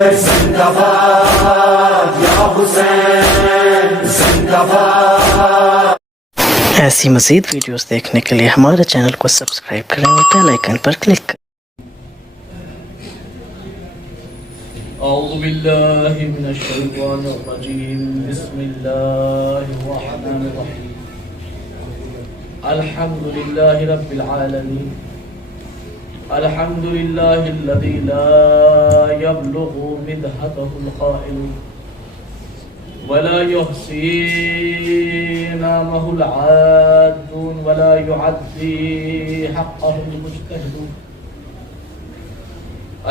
زندہ باد یا حسین، زندہ باد۔ ایسی مزید ویڈیوز دیکھنے کے لیے ہمارے چینل کو سبسکرائب کریں اور بیل آئیکن پر کلک کریں۔ اعوذ باللہ من الشیطان الرجیم، بسم اللہ الرحمن الرحیم، الحمد للہ رب العالمین، الحمد للہ الذی لا یبلغ مدحتہ القائل ولا يحصي نامه العادون ولا يعدي حقه المجتهدون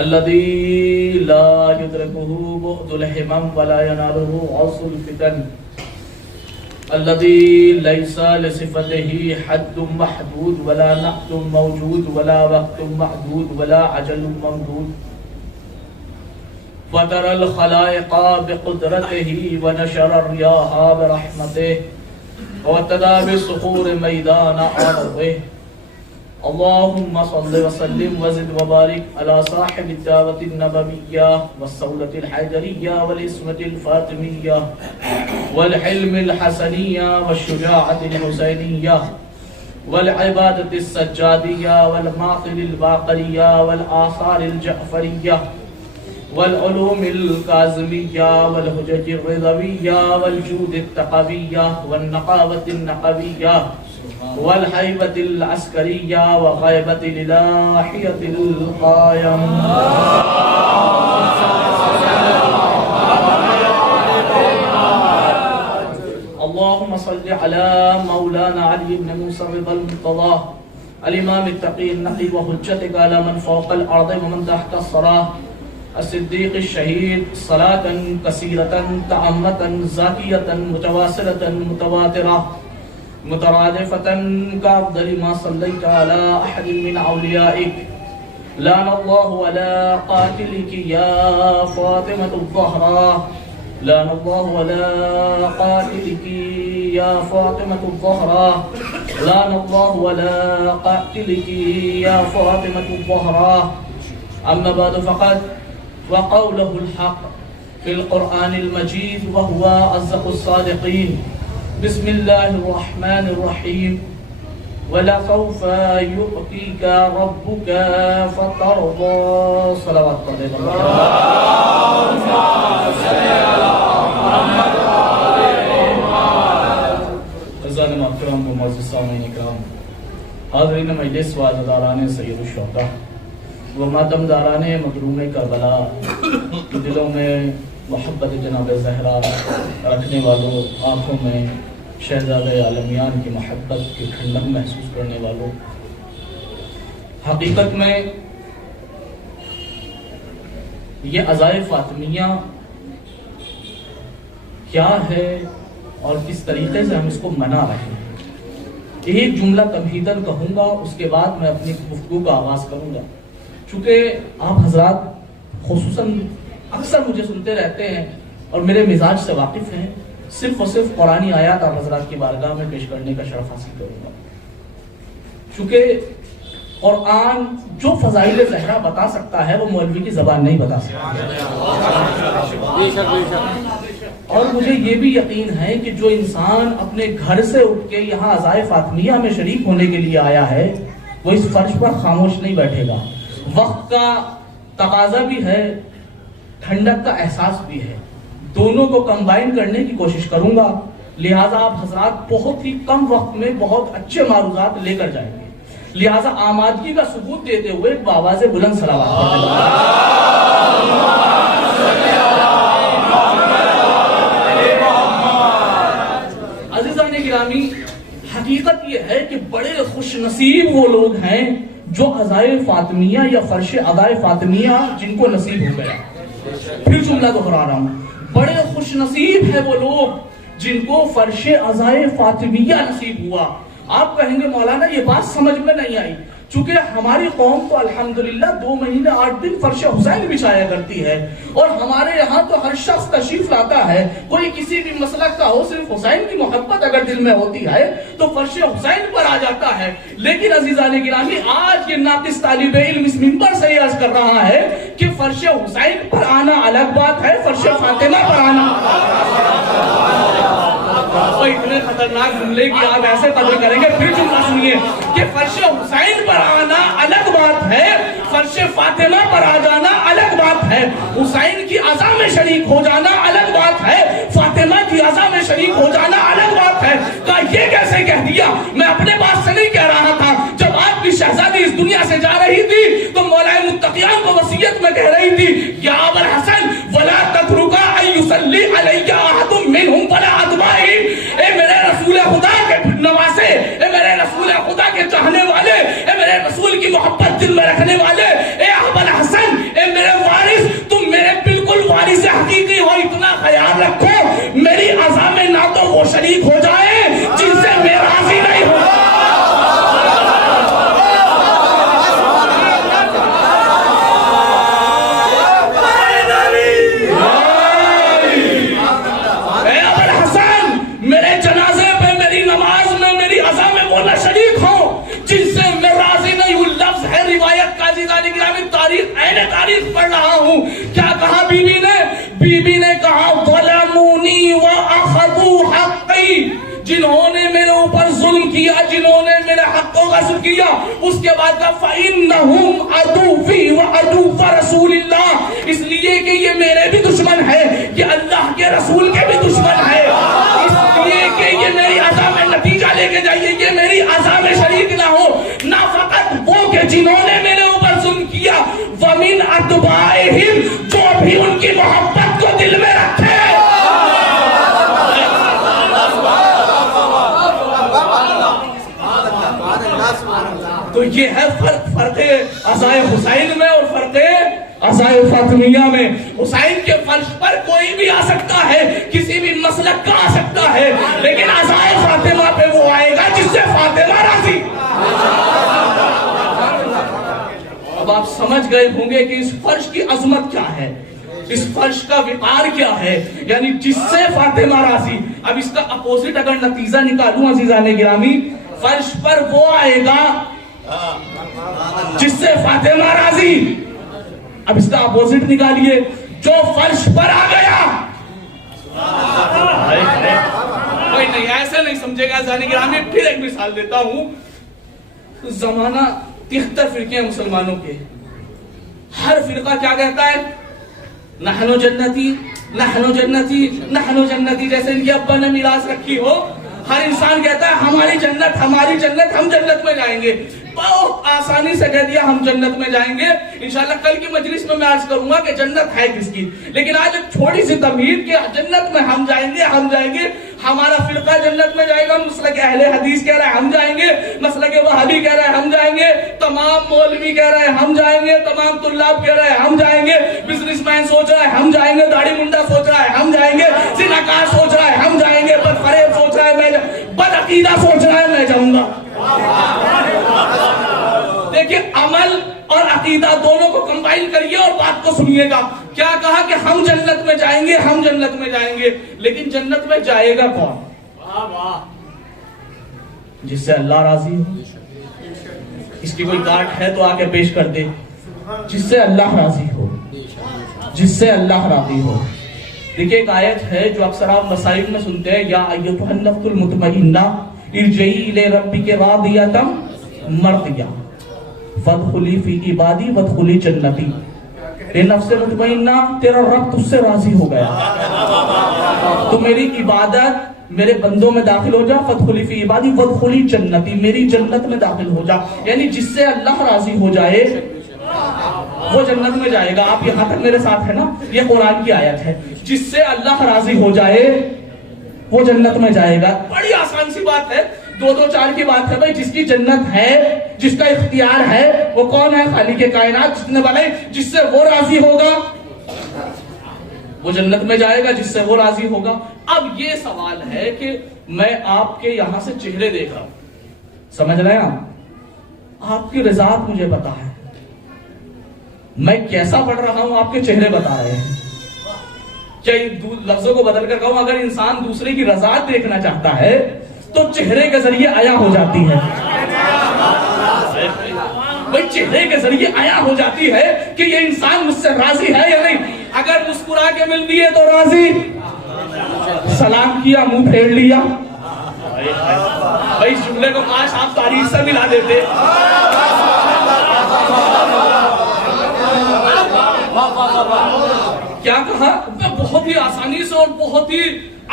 الذي لا يدركه بعد الهمم ولا يناله عصر الفتن الذي ليس لصفته حد محدود ولا نقد موجود ولا وقت معدود ولا عجل ممدود وترى الخلائق بقدرته ونشر الرياح برحمته وابتدى بالصخور ميدان أرضه اللهم صل وسلم وزد وبارك على صاحب الدعوة النبوية والصولة الحيدرية والإسمة الفاطمية والحلم الحسنية والشجاعة الحسينية والعبادة السجادية والماطل الباقرية والآثار الجعفرية والعلوم الكاظمية والحجج الرضوية والجود التقوية والنقاوة النقوية والحيبة العسكرية وغيبة الإلهية القايم اللهم صل على مولانا علي بن موسى رضا المرتضى الإمام التقي النقي وحجتك على من فوق الأرض ومن تحت الثرى الصديق الشهيد صلاة كثيرة تعمة زاكية متواصلة متواترة مترادفة كأفضل ما صليت على أحد من أوليائك لعن الله على قاتلك يا فاطمة الزهراء لعن الله على قاتلك يا فاطمة الزهراء لعن الله على قاتلك يا فاطمة الزهراء أما بعد فقد وقوله الحق في القرآن المجيد وهو أصدق الصادقين بسم الله الرحمن الرحيم ولسوف يعطيك ربك فترضى صلوات الله خزان محترم و معزز سامعین اکرام، حاضرین مجلس و عزاداران سید الشہداء و ماتم داران مظلوم کربلا، دلوں میں محبت جناب زہرا رکھنے والوں، آنکھوں میں شہزادہ عالمیان کی محبت کی ٹھنڈک محسوس کرنے والوں، حقیقت میں یہ عزائے فاطمیہ کیا ہے اور کس طریقے سے ہم اس کو منا رہے ہیں، ایک جملہ تمہیداً کہوں گا، اس کے بعد میں اپنی گفتگو کا آغاز کروں گا۔ چونکہ آپ حضرات خصوصاً اکثر مجھے سنتے رہتے ہیں اور میرے مزاج سے واقف ہیں، صرف اور صرف قرآنی آیات آپ حضرات کی بارگاہ میں پیش کرنے کا شرف حاصل کروں گا، چونکہ قرآن جو فضائل زہرا بتا سکتا ہے وہ مولوی کی زبان نہیں بتا سکتا، اور مجھے یہ بھی یقین ہے کہ جو انسان اپنے گھر سے اٹھ کے یہاں عزائے فاطمیہ میں شریک ہونے کے لیے آیا ہے وہ اس فرش پر خاموش نہیں بیٹھے گا۔ وقت کا تقاضا بھی ہے، ٹھنڈک کا احساس بھی ہے، دونوں کو کمبائن کرنے کی کوشش کروں گا، لہٰذا آپ حضرات بہت ہی کم وقت میں بہت اچھے معروضات لے کر جائیں گے، لہٰذا آمادگی کا ثبوت دیتے ہوئے بآواز بلند صلوات عزیزان گرامی، حقیقت یہ ہے کہ بڑے خوش نصیب وہ لوگ ہیں جو عزائے فاطمیہ یا فرش عزائے فاطمیہ جن کو نصیب ہو گیا۔ پھر جملہ دہرا رہا ہوں، بڑے خوش نصیب ہیں وہ لوگ جن کو فرش عزائے فاطمیہ نصیب ہوا۔ آپ کہیں گے مولانا یہ بات سمجھ میں نہیں آئی، چونکہ ہماری قوم تو الحمدللہ 2 مہینے 8 دن فرش حسین بچھایا کرتی ہے، اور ہمارے یہاں تو ہر شخص تشریف لاتا ہے، کوئی کسی بھی مسلک کا ہو، صرف حسین کی محبت اگر دل میں ہوتی ہے تو فرش حسین پر آ جاتا ہے۔ لیکن عزیزان گرامی، آج یہ ناقص طالب علم اس منبر سے یہ عرض کر رہا ہے کہ فرش حسین پر آنا الگ بات ہے، فرش فاطمہ پر آنا اتنے خطرناک جملے کی آپ ایسے قدر کریں گے، پھر جملہ سنیے کہ فرش حسین پر آنا الگ بات ہے، فرش فاطمہ پر آ جانا الگ بات ہے، حسین کی عزا میں شریک ہو جانا الگ بات ہے، فاطمہ کی عزا میں شریک ہو جانا الگ بات ہے۔ کہا یہ کیسے کہہ دیا؟ میں اپنے بات سے نہیں کہہ رہا تھا، جب آپ کی شہزادی اس دنیا سے جا رہی تھی تو مولا متقیان کو وصیت میں کہہ رہی تھی یا ابا الحسن ولا تترکا ان یصلی علیک احد منهم ولا اتباعی، اے میرے رسول خدا کے نواسے، اے میرے رسول خدا کے چاہنے والے، اے میرے رسول کی محبت دل میں رکھنے والے، اے ابا الحسن، اے میرے وارث، تم میرے بالکل وارث حقیقی ہو، اتنا خیال رکھو میری عزا میں نہ تو وہ شریک ہو جائے جن سے میں راضی نہیں ہوں۔ تاریخ پڑھ رہا ہوں، کیا کہا بی بی نے کہا ظلمونی واخذوا حقی، جنہوں نے میرے اوپر ظلم کیا، جنہوں نے میرے حق کو غصب کیا، اس کے بعد کہا فإنہم عدوی وعدو رسول اللہ، اس لیے کہ یہ میرے بھی دشمن ہے، یہ اللہ کے رسول کے بھی دشمن ہے، اس لیے کہ یہ میری عزا میں نتیجہ لے کے جائیے، یہ میری عزا میں شریک نہ ہو، نہ فقط وہ کہ جنہوں نے میرے اوپر ظلم کیا، وَمِنْ أَتْبَاعِهِمْ، جو بھی ان کی محبت کو دل میں رکھے۔ تو یہ ہے فرق عزائے حسین میں اور فرق عزائے فاطمیہ میں۔ حسین کے فرش پر کوئی بھی آ سکتا ہے، کسی بھی مسلک کا آ سکتا ہے، لیکن عزائے فاطمہ پہ وہ آئے گا جس سے فاطمہ راضی۔ اب آپ سمجھ گئے ہوں گے کہ اس فرش کی عظمت کیا ہے، اس فرش کا وقار کیا ہے، یعنی جس سے فاطمہ راضی۔ اب اس کا اپوزٹ اگر نتیجہ نکالوں عزیزان گرامی، فرش پر وہ آئے گا جس سے فاطمہ راضی۔ اب اس کا اپوزٹ نکالیے، جو فرش پر آ گیا، کوئی نہیں ایسے نہیں سمجھے گا عزیزان گرامی۔ پھر ایک مثال دیتا ہوں، زمانہ 73 فرقے ہیں مسلمانوں کے، ہر فرقہ کیا کہتا ہے؟ نحن جنتی، نحن جنتی، نحن جنتی، جیسے ان کی ابا نے میراث رکھی ہو، ہر انسان کہتا ہے ہماری جنت، ہماری جنت، ہم جنت میں جائیں گے۔ بہت آسانی سے کہہ دیا ہم جنت میں جائیں گے۔ انشاءاللہ کل کی مجلس میں عرض کروں گا کہ جنت ہے کس کی، لیکن آج ایک تھوڑی سی تمہید کہ جنت میں ہم جائیں گے، ہم جائیں گے، ہمارا فرقہ جنت میں جائے گا، مسلک اہل حدیث کہہ رہا ہے ہم جائیں گے، مسلک وہابی کہہ رہا ہے ہم جائیں گے، تمام مولوی کہہ رہے ہیں ہم جائیں گے، تمام طلاب کہہ رہے ہیں ہم جائیں گے، بزنس مین سوچ رہا ہے ہم جائیں گے، داڑھی منڈا سوچ رہا ہے ہم جائیں گے، زناکار سوچ رہا ہے ہم جائیں گے، بدفریب سوچ رہا ہے میں بدعقیدہ سوچ رہا ہے میں جاؤں گا۔ دیکھیں عمل اور عقیدہ دونوں کو کمبائن کریے اور بات کو سنیے گا۔ کیا کہا کہ ہم جنت میں جائیں گے، ہم جنت میں جائیں گے، لیکن جنت میں جائے گا کون؟ جس سے اللہ راضی ہو۔ اس کی کوئی کارڈ ہے تو آ کے پیش کر دے۔ جس سے اللہ راضی ہو، جس سے اللہ راضی ہو۔ دیکھیں ایک آیت ہے جو اکثر آپ مسائل میں سنتے ہیں، یا ایتھا النفس المطمئنہ ارجعی الی ربک راضیۃ مرضیہ فادخلی فی عبادی وادخلی جنتی۔ اے نفس مطمئنہ، تیرا رب تجھ سے راضی ہو گیا، تو میری عبادت میرے بندوں میں داخل ہو جا، فادخلی فی عبادی وادخلی جنتی، میری جنت میں داخل ہو جا۔ یعنی جس سے اللہ راضی ہو جائے وہ جنت میں جائے گا۔ آپ یہاں تک میرے ساتھ ہے نا، یہ قرآن کی آیت ہے، جس سے اللہ راضی ہو جائے وہ جنت میں جائے گا۔ بڑی آسان سی بات ہے، 2-2-4 کی بات ہے بھائی۔ جس کی جنت ہے، جس کا اختیار ہے، وہ کون ہے؟ خالق کائنات، جتنے والے جس سے وہ راضی ہوگا وہ جنت میں جائے گا، جس سے وہ راضی ہوگا۔ اب یہ سوال ہے کہ میں آپ کے یہاں سے چہرے دیکھ رہا ہوں، سمجھ رہے ہیں آپ؟ آپ کی رضاعت مجھے پتا ہے، میں کیسا پڑھ رہا ہوں آپ کے چہرے بتا رہے ہیں. کیا لفظوں کو بدل کر کہوں، اگر انسان دوسرے کی رضاعت دیکھنا چاہتا ہے تو چہرے کے ذریعے عیا ہو جاتی ہے. بھائی چہرے کے ذریعے عیا ہو جاتی ہے کہ یہ انسان مجھ سے راضی ہے یا نہیں. اگر مسکرا کے مل دیے تو راضی، سلام کیا منہ پھیر لیا. بھائی اس جملے کو کاش آپ تاریخ سے ملا دیتے. کیا کہا؟ میں بہت ہی آسانی سے اور بہت ہی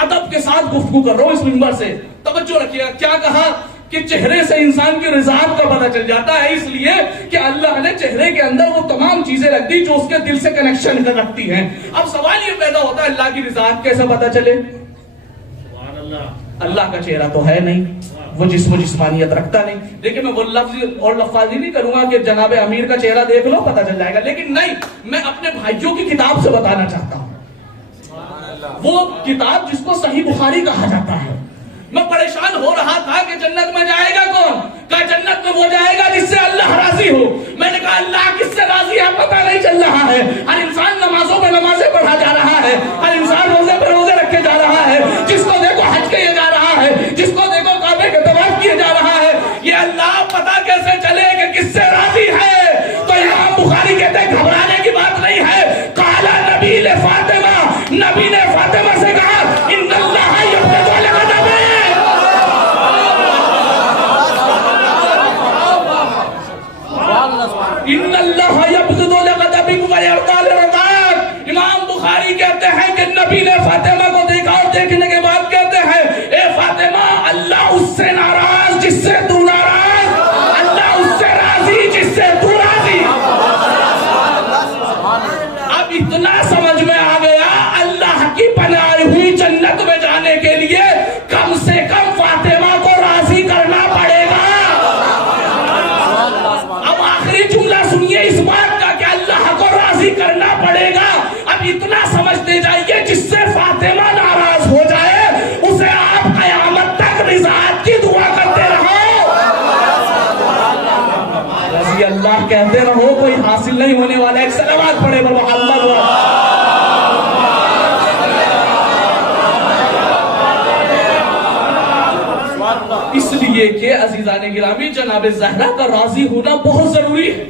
ادب کے ساتھ گفتگو کر رہا ہوں اس منبر سے، توجہ رکھیے گا. کیا کہا کہ چہرے سے انسان کی رضاعت کا پتہ چل جاتا ہے، اس لیے کہ اللہ نے چہرے کے اندر وہ تمام چیزیں رکھ دی جو اس کے دل سے کنیکشن کر رکھتی ہیں. اب سوال یہ پیدا ہوتا ہے اللہ کی رضاعت کیسے پتہ چلے؟ اللہ کا چہرہ تو ہے نہیں، وہ جسم و جسمانیت رکھتا نہیں. دیکھیں میں وہ لفظ اور لفاظی نہیں کروں گا کہ جناب امیر کا چہرہ دیکھ لو پتہ چل جائے گا، لیکن نہیں، میں اپنے بھائیوں کی کتاب سے بتانا چاہتا ہوں. وہ کتاب جس کو صحیح بخاری کہا جاتا ہے. میں پریشان ہو رہا تھا کہ جنت میں جائے گا کون؟ کہا جنت میں وہ جائے گا جس سے اللہ راضی ہو. میں نے کہا اللہ کس سے راضی ہے پتہ نہیں چل رہا ہے. ہر انسان نمازوں میں نمازیں پڑھا جا رہا ہے، ہر انسان روزے پہ روزے رکھے جا رہا ہے، جس کو دیکھو حج کیے جا رہا ہے، جس کو دیکھو کعبے کے طواف کیے جا رہا ہے. یہ اللہ پتہ کیسے چلے کہ کس سے راضی ہے؟ تو امام بخاری کہتے ہیں گھبرانے کی بات نہیں ہے. قال نبی نے فاطمہ، نبی نے فاطمہ سے کہا ان اللہ یبغض الغضب، ان اللہ یبغض الغضب ویرضى الرضاعت. امام بخاری کہتے ہیں کہ نبی نے فاطمہ کو دیکھا اور دیکھنے کے بعد کہتے ہیں اے فاطمہ اللہ اس سے ناراض جس سے تو ناراض، اللہ اس سے راضی جس سے تو راضی. اب اتنا سمجھ میں آ گیا اللہ کی بنائی ہوئی جنت میں جانے کے لیے کم سے کم فاطمہ کو راضی کرنا پڑے گا. اب آخری جملہ سنیے اس بات کا کہ اللہ کو راضی کرنا پڑے گا. اب اتنا سمجھتے جائیے جس سے فاطمہ ناراض ہو جائے اسے آپ قیامت تک رضاعت کی دعا کرتے رہو، رضی اللہ کہتے رہو، کوئی حاصل نہیں ہونے والا. ایک صلوات پڑھے محمد اس لیے کہ عزیزان گرامی جناب زہرا کا راضی ہونا بہت ضروری ہے.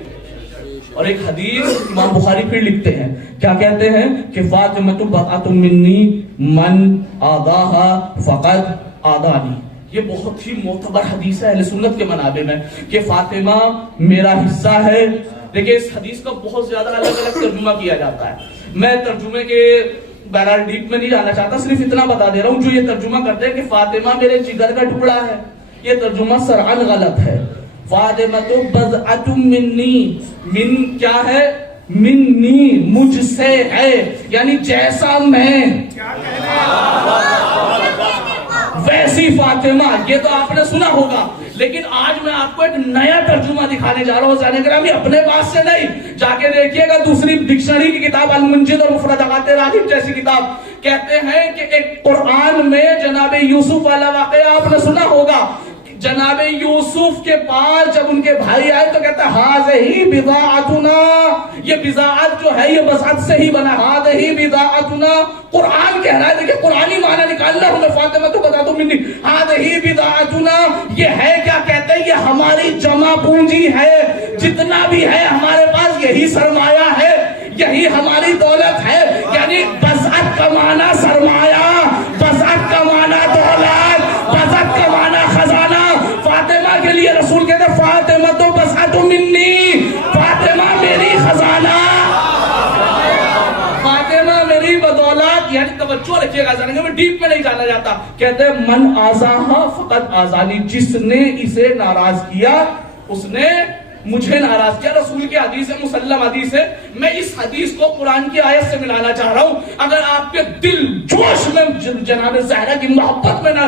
اور ایک حدیث امام بخاری پھر لکھتے ہیں، کیا کہتے ہیں کہ فاطمہ بضعۃ منی من آذاها فقد آذانی. یہ بہت ہی معتبر حدیث ہے اہل سنت کے منابع میں کہ فاطمہ میرا حصہ ہے. دیکھیں اس حدیث کا بہت زیادہ الگ الگ ترجمہ کیا جاتا ہے. میں ترجمے کے بہرحال ڈیپ میں نہیں جانا چاہتا، صرف اتنا بتا دے رہا ہوں جو یہ ترجمہ کرتے ہیں کہ فاطمہ میرے جگر کا ٹکڑا ہے، یہ ترجمہ سرعن غلط ہے. فاطمہ بضعۃ منی، من کیا ہے؟ منی مجھ سے ہے، یعنی جیسا میں ویسی فاطمہ. یہ تو آپ نے سنا ہوگا، لیکن آج میں آپ کو ایک نیا ترجمہ دکھانے جا رہا ہوں. زیادہ گرامی اپنے پاس سے نہیں، جا کے دیکھیے گا دوسری ڈکشنری کی کتاب المنجد اور مفردات راغب جیسی کتاب. کہتے ہیں کہ ایک قرآن میں جناب یوسف والا واقعہ آپ نے سنا ہوگا. جناب یوسف کے پاس جب ان کے بھائی آئے تو کہتا ہے ہذہ بضاعتنا، یہ بضاعت جو ہے یہ بضاعت سے ہی بنا، ہذہ بضاعتنا. قرآن کہہ رہا ہے، دیکھیں قرآنی معنی نکالنا ہوں میں. فاطمہ تو بتا دو منی ہذہ بضاعتنا، یہ ہے کیا؟ کہتے ہیں یہ ہماری جمع پونجی ہے، جتنا بھی ہے ہمارے پاس یہی سرمایہ ہے، یہی ہماری دولت ہے. یعنی بضاعت کا معنی سرمایہ، بضاعت کا معنی دولت، بضاعت کا معنی خزانہ. فاطمہ کے لیے رسول کہتے ہیں فاطمہ تو بضعۃ منی، فاطمہ میری خزانہ، فاطمہ میری بدولت. یعنی توجہ رکھیے گا، میں ڈیپ میں نہیں جانا چاہتا. کہتے ہیں من آزاہا فقد آزانی، جس نے اسے ناراض کیا اس نے مجھے ناراض کیا. رسول کی حدیث ہے، مسلم حدیث ہے. میں اس حدیث کو قرآن کی آیت سے ملانا چاہ رہا ہوں. اگر آپ کے دل جوش میں جناب زہرا کی محبت میں نہ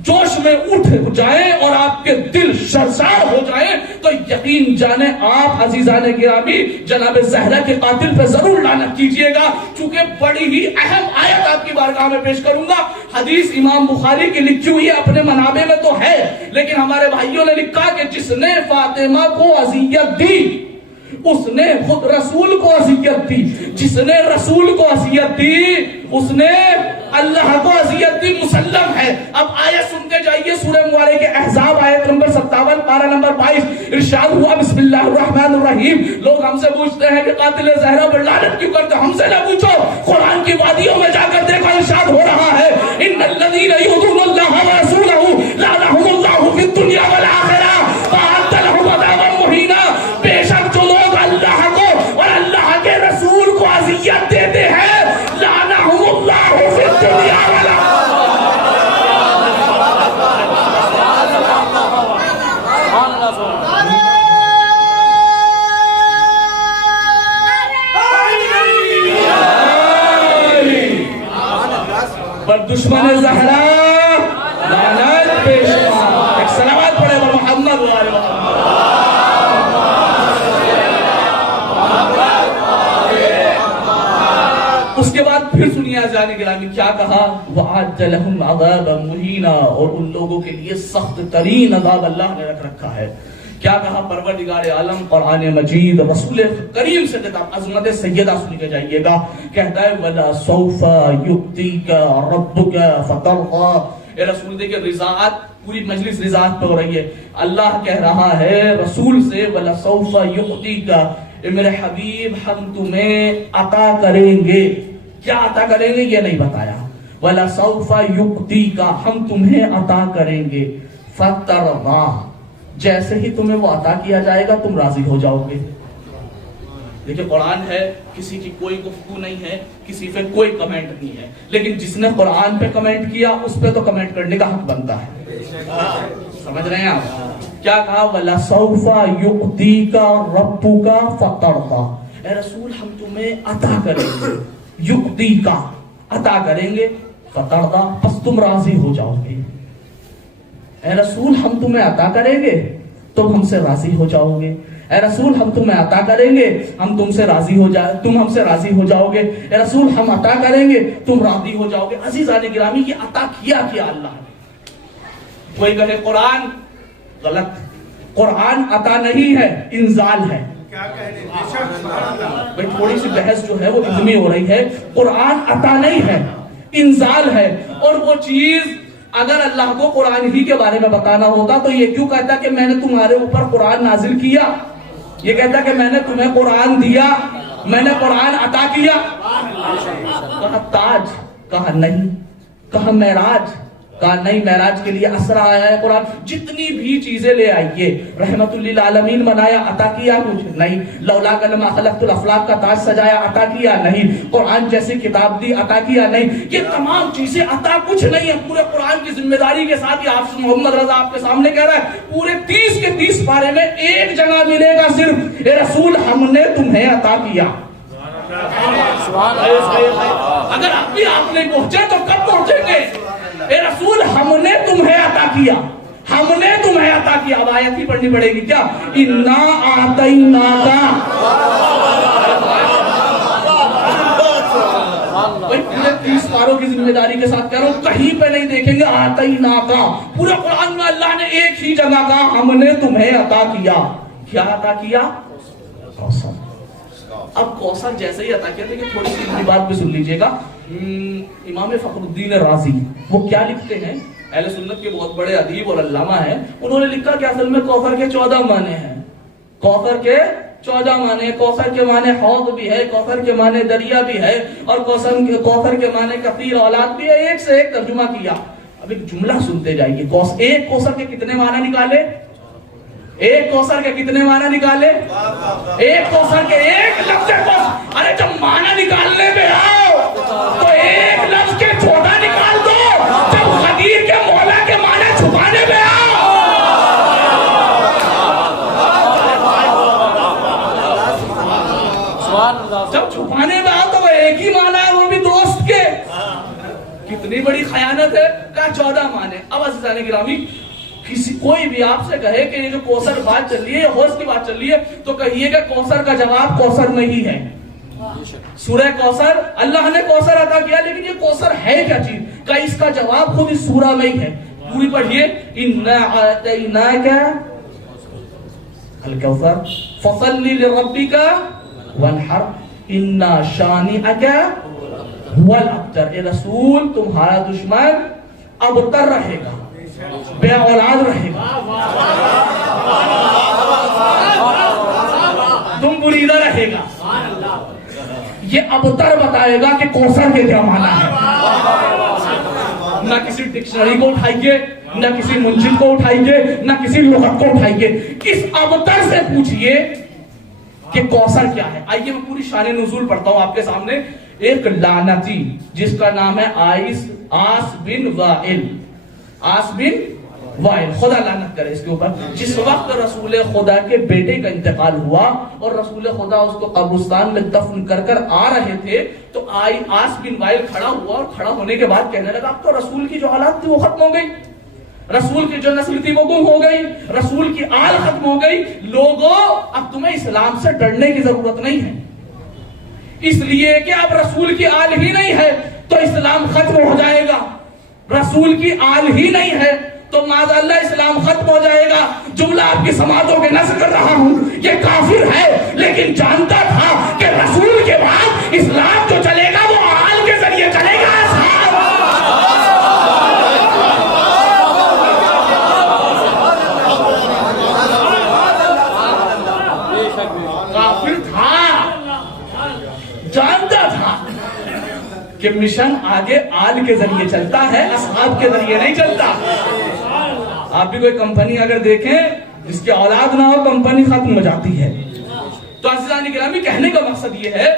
जोश में उठ जाएं और आपके दिल शर्मसार हो जाएं, तो यकीन जाने आप अजीजान गिरामी जनाब ज़हरा के कातिल पे जरूर लानत कीजिएगा। चूंकि बड़ी ही अहम आयत आपकी बारगाह में पेश करूंगा। हदीस इमाम बुखारी की लिखी हुई अपने मनाबे में तो है, लेकिन हमारे भाइयों ने लिखा कि जिसने फातिमा को अजियत दी उसने खुद रसूल को अजियत दी, जिसने रसूल को अजियत दी उसने अल्लाह को अजियत दी, मुसल्लम है। अब आयत सुनते जाइए, सूरह मुबारक के अहज़ाब आयत नंबर 57 पारा नंबर 22 इरशाद हुआ बिस्मिल्लाहिर्रहमानिर्रहीम। लोग हमसे पूछते हैं कि कातिल ज़हरा पर लानत क्यों करते, हमसे ना पूछो, कुरान की वादियों में जाकर देखो, इरशाद हो रहा है इन्नल्लज़ीना युज़ूनल्लाह व रसूलहू लअनहुमुल्लाहु फिद दुनिया वल आखिरह व अअद्द लहुम अज़ाबन मुहीना। बेशक जो लोग अल्लाह को और अल्लाह के रसूल को अज़ियत देते हैं, लअनहुमुल्लाहु फिद दुनिया वल पर दुश्मन ज़हरा लानत पेश। एक सलावत पढ़े बर मोहम्मद व आले मोहम्मद। उसके बाद फिर सुनिए जाने गिरामी क्या कहा, वअद्द लहुम अज़ाबन मुहीना, और उन लोगों के लिए सख्त तरीन अज़ाब अल्लाह ने रख रखा है। क्या कहा परवरदिगार आलम कुरान मजीद रसूल करीम से अज़मत सैयदा सुन के जाइएगा। कहता है वला सौफा युक्तिका रब्बुका फतरदा। ए रसूल देखिए रिज़ाअत पूरी मजलिस रिज़ाअत पे हो रही है। अल्लाह कह रहा है रसूल से वला सौफा युक्तिका, ए मेरे हबीब हम तुम्हें अता करेंगे। क्या अता करेंगे ये नहीं बताया। वला सौफा युक्तिका, हम तुम्हें अता करेंगे। फतरदा, जैसे ही तुम्हें वो अता किया जाएगा तुम राजी हो जाओगे। देखिए कुरान है, किसी की कोई गुफ्तगू नहीं है, किसी पे कोई कमेंट नहीं है, लेकिन जिसने कुरान पे कमेंट किया उस पे तो कमेंट करने का हक बनता है। समझ रहे हैं आप? क्या कहा वला सौफा युक्तिका रब्बुका फतरदा। ए रसूल हम तुम्हें अता करेंगे, युक्तिका अता करेंगे, फतरदा बस तुम राजी हो जाओगे। ए रसूल हम तुम्हें अता करेंगे तुम हमसे राजी हो जाओगे। ए रसूल हम तुम्हें अता करेंगे हम तुमसे राजी हो जाए, तुम हमसे राजी हो जाओगे। ए रसूल हम अता करेंगे तुम राजी हो जाओगे। अजीज़ान गिरामी ये अता किया अल्लाह ने। कोई कहे कुरान, गलत, कुरान अता नहीं है, इंजाल है। भाई थोड़ी सी बहस जो है वो इल्मी हो रही है। कुरान अता नहीं है, इंजाल है। और वो चीज अगर अल्लाह को कुरान ही के बारे में बताना होता तो ये क्यों कहता कि मैंने तुम्हारे ऊपर कुरान नाजिल किया, ये कहता कि मैंने तुम्हें कुरान दिया, मैंने कुरान अता किया। कहा ताज, कहा नहीं, कहा मेराज, कहा नहीं, मेराज के लिए असरा आया है कुरान। जितनी भी चीजें ले आइए, रहमतुल लिल आलमीन बनाया, अता किया कुछ नहीं। लौला कलमा खलक़तुल अफ़लाक का ताज सजाया, अता किया नहीं। कुरान जैसी किताब दी, अता किया नहीं। ये तमाम चीजें अता कुछ नहीं है। पूरे कुरान की जिम्मेदारी के साथ ही आप मोहम्मद रजा आपके सामने कह रहा है, पूरे 30 के 30 पारे में एक जगह मिलेगा सिर्फ, ए रसूल हमने तुम्हें अता किया। अगर अब भी आप नहीं पहुंचे तो कब पहुंचेंगे? ए रसूल हमने तुम्हें अता किया, हमने तुम्हें अता किया। अब आयत ही पढ़नी पड़ेगी क्या? इन्ना आतैनाका। पूरे 30 पारों की जिम्मेदारी के साथ कह रहा हूं, कहीं पे नहीं देखेंगे आतैनाका। पूरे कुरान में अल्लाह ने एक ही जगह कहा हमने तुम्हें अता किया। क्या अता किया? कौसर। अब कौसर जैसे ही अता किया, देखिए थोड़ी सी बात भी सुन लीजिएगा। इमाम फखरुद्दीन राजी वो क्या लिखते हैं, अहले सुन्नत के बहुत बड़े अदीब और अल्लामा हैं। उन्होंने लिखा कि असल में कौसर के 14 माने हैं। कौसर के 14 माने, कौसर के माने हौद भी है, कौसर के माने दरिया भी है, और कौसर के माने कसीर औलाद भी है। एक से एक तर्जुमा किया। अब एक जुमला सुनते जाइए। एक कौसर के कितने माने निकाले? एक कौसर के कितने माना निकाले? एक कौसर के एक लफ्ज कौसर। अरे जब माना निकालने में आओ तो एक लफ्ज के छोटा निकाल दो, जब फकीर के मौला के माने छुपाने में आओ। जब छुपाने में आओ तो वो एक ही माना है, वो भी दोस्त के। कितनी बड़ी खयानत है, कहा 14 माने। अब अज़ीज़ान गिरामी, किसी कोई भी आपसे कहे कि ये जो कौसर बात चल रही है, हौज की बात चल रही है, तो कहिएगा कौसर का जवाब कौसर में ही है। सूरह कौसर, अल्लाह ने कौसर अता किया, लेकिन ये कौसर है क्या चीज, का इसका जवाब खुद इस सूरह में ही है। पूरी पढ़िए, इन्ना आतैनाका अल कौसर फसल्ली लिरब्बिका वनहर इन्ना शानिअका हुवल अब्तर। ए रसूल, तुम्हारा दुश्मन अबतर रहेगा, बे औलाद रहेगा, तुम बुरीदा रहेगा। ये अबतर बताएगा कि कौसर के क्या माना है। ना किसी डिक्शनरी को उठाइए, ना किसी मुंजिम को उठाइए, ना किसी लुगत को उठाइए, इस अबतर से पूछिए कि कौसर क्या है। आइए मैं पूरी शान नुज़ूल पढ़ता हूं आपके सामने। एक लानती जिसका नाम है आस बिन वाइल, आस बिन वाइल, खुदा लानत करे इसके ऊपर। जिस वक्त रसूल खुदा के बेटे का इंतकाल हुआ और रसूल खुदा उसको कब्रिस्तान में दफन कर कर आ रहे थे, तो आस बिन वाइल खड़ा हुआ और खड़ा होने के बाद कहने लगा, अब तो रसूल की जो औलाद थी वो खत्म हो गई, रसूल की जो नस्ल थी वो गुम हो गई, रसूल की आल खत्म हो गई। लोगों, अब तुम्हें इस्लाम से डरने की जरूरत नहीं है, इसलिए कि अब रसूल की आल ही नहीं है तो इस्लाम खत्म हो जाएगा। रसूल की आल ही नहीं है तो माज़अल्लाह इस्लाम खत्म हो जाएगा। जुमला आपकी समातों के नस्ल कर रहा हूं, ये काफिर है लेकिन जानता था कि रसूल के बाद इस्लाम जो चलेगा वो आल के जरिए चलेगा। काफिर था, जानता था कि मिशन आगे आल के जरिए चलता है, असहाब के जरिए नहीं चलता। आप भी कोई कंपनी अगर देखें जिसकी औलाद ना हो, कंपनी खत्म हो जाती है। तो अज़ीज़ान गिरामी, कहने का मकसद ये है,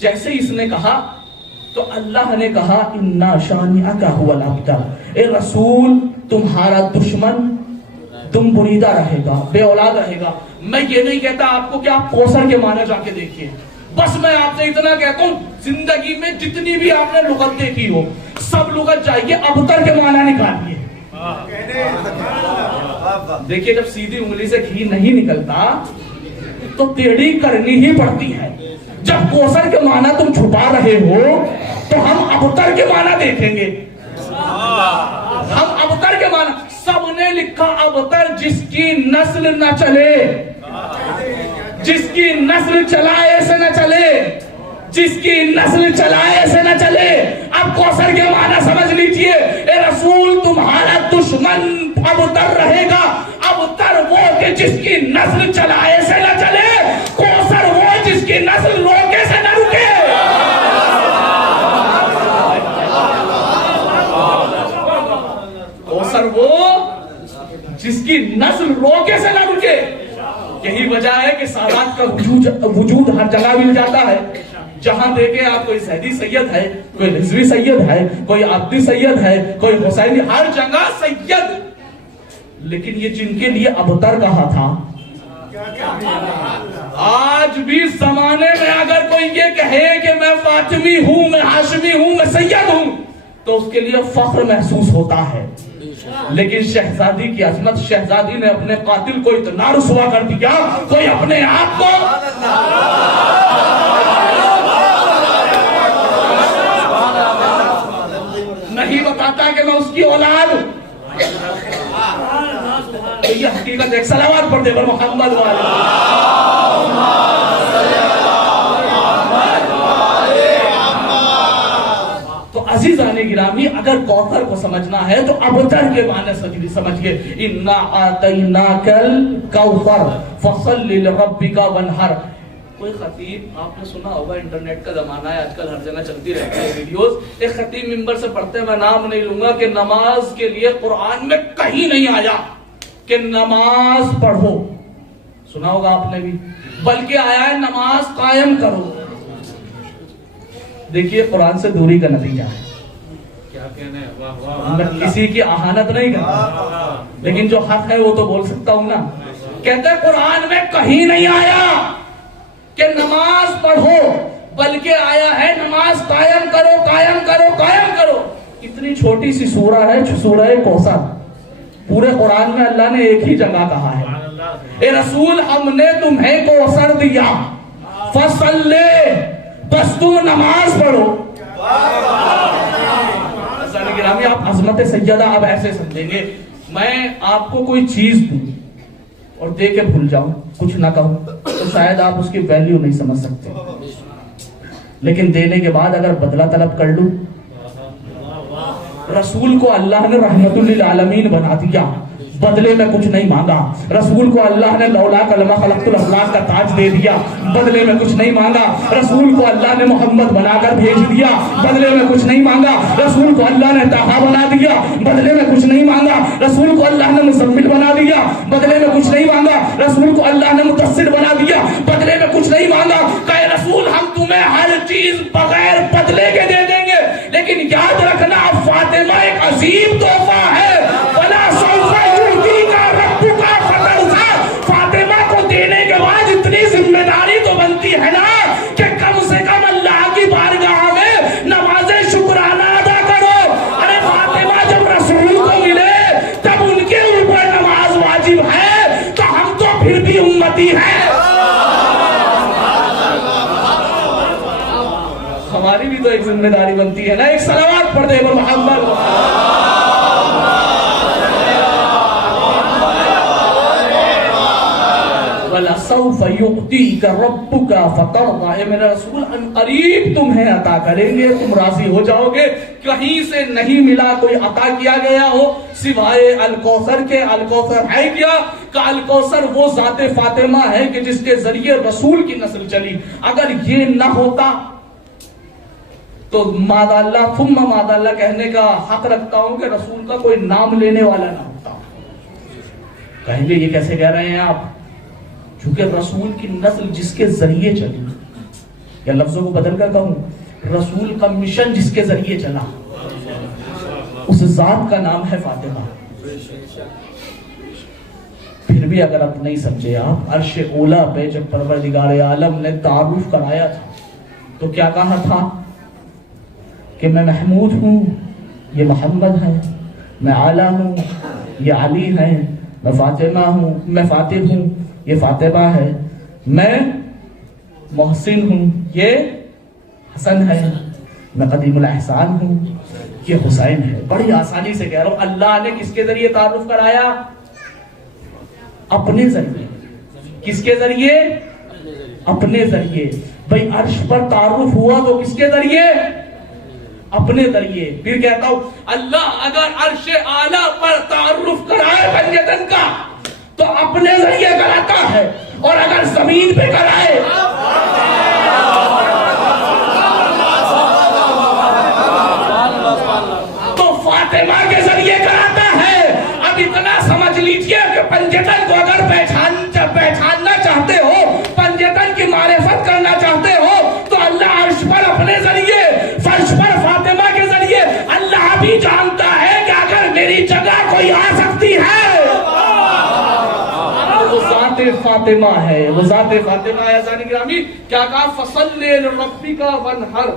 जैसे इसने कहा तो अल्लाह ने कहा, इन्ना शानिअका हुवल अब्तर। ए रसूल, तुम्हारा दुश्मन तुम बुरीदा रहेगा, बे औलाद रहेगा। मैं ये नहीं कहता आपको कि आप कौसर के माने जाके देखिए, बस मैं आपसे इतना कहता हूं, जिंदगी में जितनी भी आपने लुगत देखी हो, सब लुगत जाइए, अबतर के माना निकालिए। देखिए, जब सीधी उंगली से घी नहीं निकलता तो टेढ़ी करनी ही पड़ती है। जब कौसर के माना तुम छुपा रहे हो तो हम अबतर के माना देखेंगे। हम अबतर के माना, सबने लिखा अबतर जिसकी नस्ल न चले, जिसकी नस्ल चलाए से न चले, जिसकी नस्ल चलाए से न चले। अब कौसर के माना समझ लीजिए, ए रसूल, तुम्हारा दुश्मन अबतर रहेगा। अबतर वो कि जिसकी नस्ल चलाए से न चले, कौसर वो जिसकी नस्ल रोके से न रुके। कौसर वो जिसकी नस्ल रोके से न रुके। यही वजह है कि सादात का वजूद हर जगह मिल जाता है। जहां देखे आप, कोई सैदी सैयद है, कोई रिजवी सैयद है, कोई आब्दी सैयद है, कोई हुसैनी, हर जगह सैयद। लेकिन ये जिनके लिए अबतर कहा था, आज भी जमाने में अगर कोई ये कहे कि मैं फातिमी हूं, मैं हाशमी हूं, मैं सैयद हूं, तो उसके लिए फख्र महसूस होता है। लेकिन शहजादी की अजमत, शहजादी ने अपने कातिल को इतना रुसवा कर दिया, कोई अपने आप को नहीं बताता कि मैं उसकी औलाद हूं। ये हकीकत एक सलावत पढ़ दे पर मोहम्मद वाले। तो अज़ीज़ान गिरामी, अगर कौसर को समझना है तो अबतर के माने समझिए। इन्ना आतैनाकल कौसर फसल्लि लिरब्बिका वनहर। कोई खतीब, आपने सुना होगा, इंटरनेट का जमाना है आजकल, हर जगह चलती रहती है वीडियोस। एक खतीब मिंबर से पढ़ते, मैं नाम नहीं लूंगा, कि नमाज के लिए कुरान में कहीं नहीं आया कि नमाज पढ़ो। सुना होगा आपने भी, बल्कि आया है नमाज कायम करो। देखिए, कुरान से दूरी का नतीजा है। क्या कहना है? वाह वाह। मैं किसी की आहानत नहीं करता, लेकिन जो हक है वो तो बोल सकता हूं ना। कहते हैं कुरान में कहीं नहीं आया कि नमाज पढ़ो, बल्कि आया है नमाज कायम करो, कायम करो, कायम करो। इतनी छोटी सी सूरा है, सूरह कौसर। पूरे कुरान में अल्लाह ने एक ही जगह कहा है, ए रसूल हमने तुम्हें कौसर दिया, फसल्ले, बस तुम नमाज पढ़ो। गिरामी आप अजमत सैयदा आप ऐसे समझेंगे, मैं आपको कोई चीज दूं और दे के भूल जाऊं, कुछ ना कहूं, तो शायद आप उसकी वैल्यू नहीं समझ सकते, लेकिन देने के बाद अगर बदला तलब कर लूं, रसूल को अल्लाह ने रहमतुल लिल आलमीन बना दिया, बदले में कुछ नहीं मांगा। रसूल को अल्लाह ने लौला कलमा खलक़तुल अखलाक का ताज दे दिया, बदले में कुछ नहीं मांगा। रसूल को अल्लाह ने मोहम्मद बनाकर भेज दिया, बदले में कुछ नहीं मांगा। रसूल को अल्लाह ने ताहा बना दिया, बदले में कुछ नहीं मांगा। रसूल को अल्लाह ने मुज़म्मिल बना दिया, बदले में कुछ नहीं मांगा। रसूल को अल्लाह ने मुदस्सिर बना दिया, बदले में कुछ नहीं मांगा। कहे रसूल हम तुम्हें हर चीज बगैर बदले के दे देंगे, लेकिन याद रखना फातिमा एक अजीब तोहफा है। वला सौफा युतीका रब्बुका फतरज़ा। फातिमा को देने के बाद इतनी जिम्मेदारी तो बनती है ना कि कम से कम अल्लाह की बारगाह में नमाज़े शुक्राना अदा करो। अरे फातिमा जब रसूल को मिले तब उनके ऊपर नमाज वाजिब है, तो हम तो फिर भी उम्मती हैं, हमारी भी तो एक जिम्मेदारी बनती है ना। एक सलावत पढ़ दे मोहम्मद। वलसौफ़ युअतीका रब्बुका फतरज़ा। ए मेरा रसूल अनक़रीब तुम्हें अता करेंगे, तुम राजी हो जाओगे। कहीं से नहीं मिला कोई अता किया गया हो सिवाय अल कौसर के। अल कौसर है क्या? अल कौसर वो ज़ाते फातिमा है कि जिसके जरिए रसूल की नस्ल चली। अगर ये ना होता तो मादाल्ला थुम्मा मादाल्ला कहने का हक रखता हूं कि रसूल का कोई नाम लेने वाला ना होता। कहेंगे ये कैसे कह रहे हैं आप? क्योंकि रसूल की नस्ल जिसके जरिए चली, या लफ्जों को बदल कर कहूं, रसूल का मिशन जिसके जरिए चला, उस जात का नाम है फातिमा। फिर भी अगर आप नहीं समझे, आप अर्श ओला पे जब परवरदिगार आलम ने तारुफ कराया था तो क्या कहा था कि मैं महमूद हूँ, ये मोहम्मद है, मैं आला हूँ, ये अली है, मैं फातिमा हूँ, मैं फातिह हूँ, ये फातिमा है, मैं मोहसिन हूँ, ये हसन है, मैं कदीमुल एहसान हूँ, ये हुसैन है। बड़ी आसानी से कह रहा हूँ, अल्लाह ने किसके जरिए तारुफ कराया? अपने जरिए। किसके जरिए? अपने जरिए। भाई अर्श पर तारुफ हुआ तो किसके जरिए? अपने जरिए। फिर कहता हूं, अल्लाह अगर अर्श आला पर तारुफ कराए पंजतन का तो अपने जरिए कराता है, और अगर जमीन पे कराए तो फातिमा के जरिए कराता है। अब इतना समझ लीजिए कि पंजतन को अगर पहचानना चाहते हो, पंजतन की मारिफत करना चाहते हो, तो अल्लाह अर्श पर अपने जरिए, फर्श पर फातिमा के जरिए। अल्लाह भी जानता है कि अगर मेरी जगह कोई आ सकती है, वो ज़ाते फातिमा है, वो ज़ाते फातिमा है। अज़ान गिरामी क्या कहा? फसल्लि लिरब्बिका वनहर।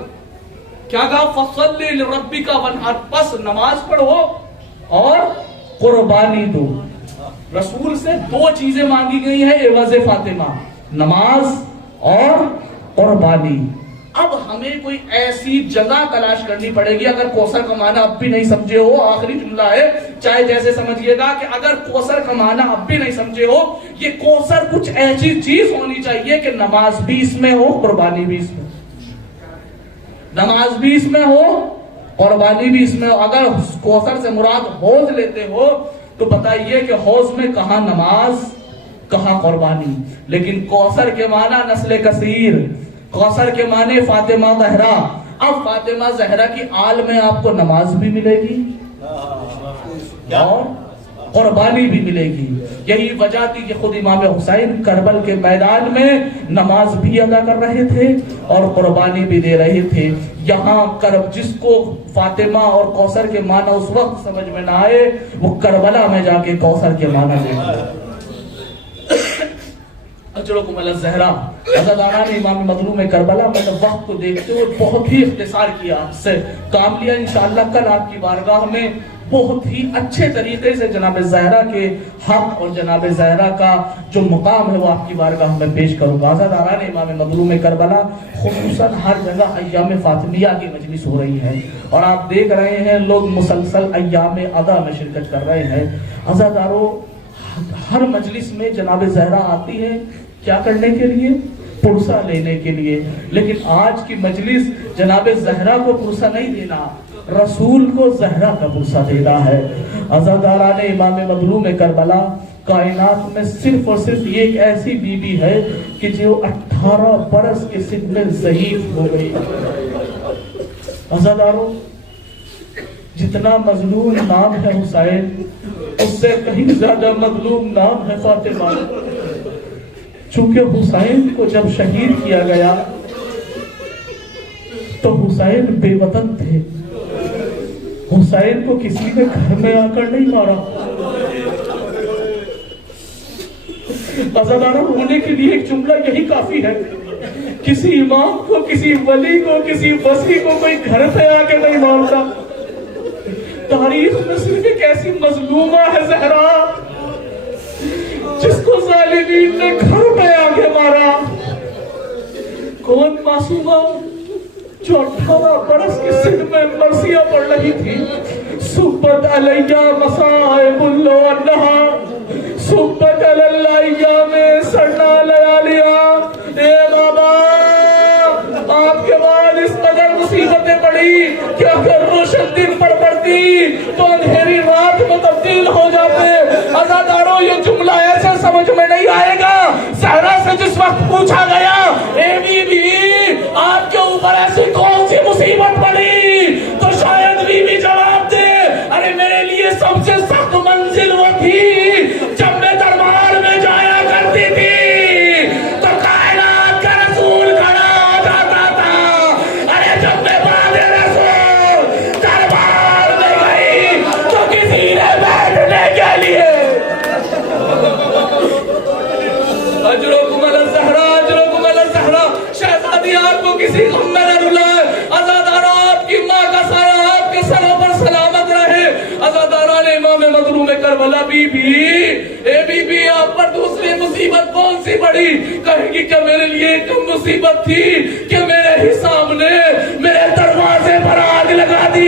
क्या कहा? फसल्लि लिरब्बिका वनहर। बस नमाज पढ़ो और कुर्बानी दो। रसूल से दो चीजें मांगी गई है एवज़े फातिमा, नमाज और कुर्बानी। अब हमें कोई ऐसी जगह तलाश करनी पड़ेगी। अगर कौसर का माना अब भी नहीं समझे हो, आखिरी जुमला है, चाहे जैसे समझिएगा, कि अगर कौसर का माना अब भी नहीं समझे हो, ये कौसर कुछ ऐसी चीज होनी चाहिए कि नमाज भी इसमें हो, कुर्बानी भी इसमें, नमाज भी इसमें हो, कुर्बानी भी इसमें हो। अगर कौसर से मुराद हौज लेते हो तो बताइए कि हौज में कहां नमाज, कहां कुर्बानी। लेकिन कौसर के माना नस्ल कसीर, कौसर के माने फातिमा ज़हरा। अब फातिमा ज़हरा की आल में आपको नमाज भी मिलेगी और कुर्बानी भी मिलेगी। यही वजह थी कि खुद इमाम हुसैन करबल के मैदान में नमाज भी अदा कर रहे थे और कुर्बानी भी दे रहे थे। यहाँ करब जिसको फातिमा और कौसर के माना उस वक्त समझ में ना आए, वो करबला में जाके कौसर के माना देखे। अजरकुम अला ज़हरा। अज़ादारान इमाम मज़लूम करबला, मैंने वक्त को देखते हुए बहुत ही इख्तिसार किया, आपसे काम लिया। इंशाअल्लाह कल आपकी बारगाह में बहुत ही अच्छे तरीके से जनाब ज़हरा के हक और जनाब ज़हरा का जो मुकाम है वो आपकी बारगाह में पेश करूँगा। अज़ादारान इमाम मज़लूम करबला, खुसूसन हर जगह अय्याम फ़ातिमिया की मजलिस हो रही है और आप देख रहे हैं लोग मुसलसल अय्याम अदा में शिरकत कर रहे हैं। अज़ादारों, हर मजलिस में जनाब ज़हरा आती है क्या करने के लिए? पुरसा लेने के लिए। लेकिन आज की मजलिस जनाब ज़हरा को पुरसा नहीं देना, रसूल को ज़हरा का पुरसा देना है। अज़ादारान इमाम मज़लूम करबला, कायनात में सिर्फ और सिर्फ ये एक ऐसी बीबी है कि जो 18 बरस के सिन में ज़ईफ हो गई। अज़ादारों, जितना मजलूम नाम है हुसैन, उससे कहीं ज्यादा मजलूम नाम है फातिमा। चूंकि हुसैन को जब शहीद किया गया तो हुसैन बेवतन थे। हुसैन को किसी ने घर में आकर नहीं मारा। अज़ादारों, होने के लिए एक जुमला यही काफी है। किसी इमाम को, किसी वली को, किसी वसी को कोई घर पे आके नहीं मारता। तारीख में सिर्फ एक ऐसी मजलूमा है ज़हरा जिसको ज़ालिमीन ने घर पे आके मारा। कौन मासूमा? जो 18 बरस के सिन में मरसिया पढ़ रही थी। सुब्बत अलैया मसाइबुल अन्हा, सुब्बत अलैया में सड़ना लया लिया। ए बाबा, आपके बाद इस कदर मुसीबतें पड़ी कि अगर रोशन दिन पर पड़ती तो अंधेरी रात में तब्दील हो जाते। अज़ादारों, ये जुमला ऐसे समझ में नहीं आएगा। ज़हरा से जिस वक्त पूछा गया, ए बीबी, आपके ऊपर ऐसी कौन सी मुसीबत पड़ी, तो शायद बीबी जवाब दे, अरे मेरे लिए सबसे सख्त मंजिल वो थी जब मैं दरबार में जाया करती थी तो कायनात का रसूल खड़ा हो जाता था। अरे जब मैं बादे रसूल दरबार में गई तो किसी ने बैठने के लिए अजरकुम अला ज़हरा, अजरकुम अला ज़हरा। शहजादी, आपको किसी गम में न रुलाए। अज़ादारों, आपकी माँ का साया आपके सरों पर सलामत रहे। अज़ादारान इमाम मज़लूम करबला, बीबी, ए बीबी, आप पर दूसरी मुसीबत कौन सी पड़ी? कहेगी कि मेरे लिए एक मुसीबत थी कि मेरे ही सामने मेरे दरवाजे पर आग लगा दी।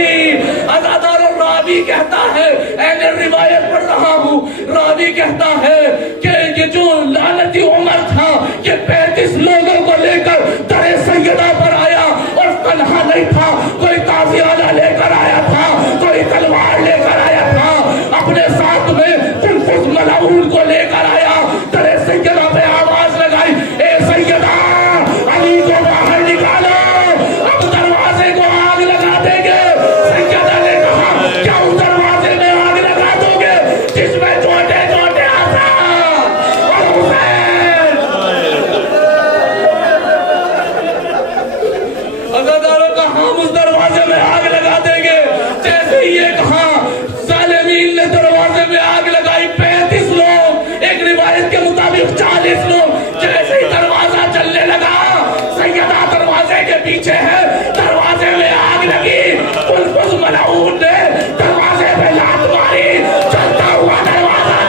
अज़ादारों, रावी कहता है, मैं रिवायत पढ़ रहा हूँ, रावी कहता है कि ये जो लानती उमर था ये 35 लोगों को लेकर दरे सैयदा पर आया और तन्हा नहीं था, कोई ताज़ियाना लेकर आया था, कोई तलवार लेकर आया था, अपने साथ में कुलफुस मलाऊन को लेकर आया। दरे सैयदा पे आवाज लगाई, ए सैयदा, अली को बाहर निकालो, अब दरवाजे को आग लगा देंगे। सैयदा ने कहा, क्या उस दरवाजे में आग लगा दोगे जिसमें छोटे छोटे हसन और हुसैन? अज़ादारों का, हम उस दरवाजे में आग लगा देंगे। जैसे ही ये कहा, ज़ालिमीन ने दरवाजे में आग लगाई। 35 लोग, एक रिवायत के मुताबिक 40 लोग। जैसे ही दरवाजा चलने लगा, सैयदा दरवाजे के पीछे है, दरवाजे में आग लगी। कुलफुस मलाऊन ने दरवाजे पे लात मारी, चलता हुआ दरवाजा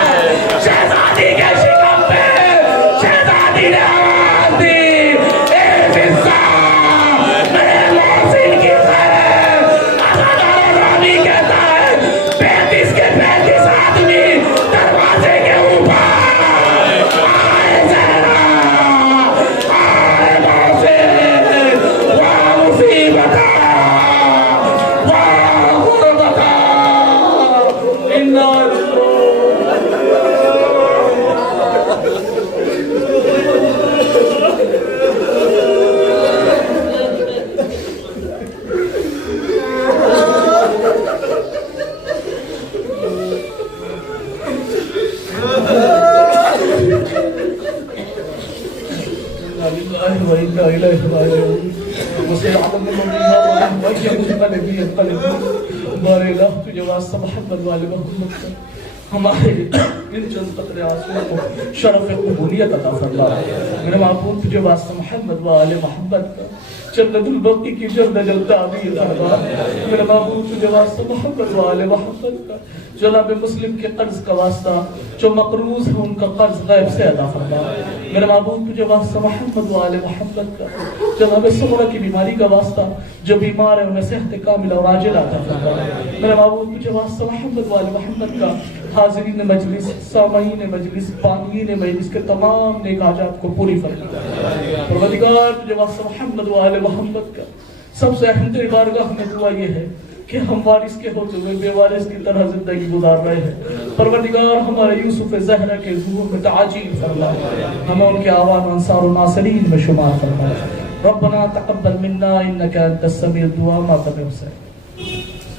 शहजादी के शिकम पे। शहजादी ने आवाज दी, ए फिज़ा, मेरे मौसिल की खैर। अज़ादारों, रावी कहता है, 35 के 35 आदमी दरवाजे के ऊपर आए। ज़हरा, आए मौसिल, वाह मुसीबत, वाह गुर्बत, इन्ना ہمارے ان چند قطرے آنسوؤں کو شرف قبولیت عطا فرما میرے معبود تجھے واسطہ محمد و آل محمد کا جنت البقی کی جلد تعمیر فرما میرے معبود تجھے واسطہ محمد و آل محمد کا جناب مسلم کے قرض کا واسطہ جو مقروض ہیں ان کا قرض غیب سے ادا فرما میرے معبود تجھے واسطہ محمد و آل محمد کا جناب سمرہ کی بیماری کا واسطہ جو بیمار ہیں انہیں صحت کامل اور عاجل عطا فرما میرے معبود تجھے واسطہ محمد و آل محمد کا حاضرین مجلس سامعین مجلس بانیین مجلس کے تمام نیک حاجات کو پوری فرما پروردگار تجھے واسطہ محمد و آل محمد کا سب سے اہم تیری بارگاہ میں دعا یہ ہے کہ ہم وارث کے ہوتے ہوئے بے وارث کی طرح زندگی گزار رہے ہیں پروردگار ہمارے یوسف زہرہ کے ظہور میں تعجیل فرما ہم ان کے آوان انصار و ناصرین میں شمار فرما ربنا تقبل منا انك انت السميع الدعاء ما تقبل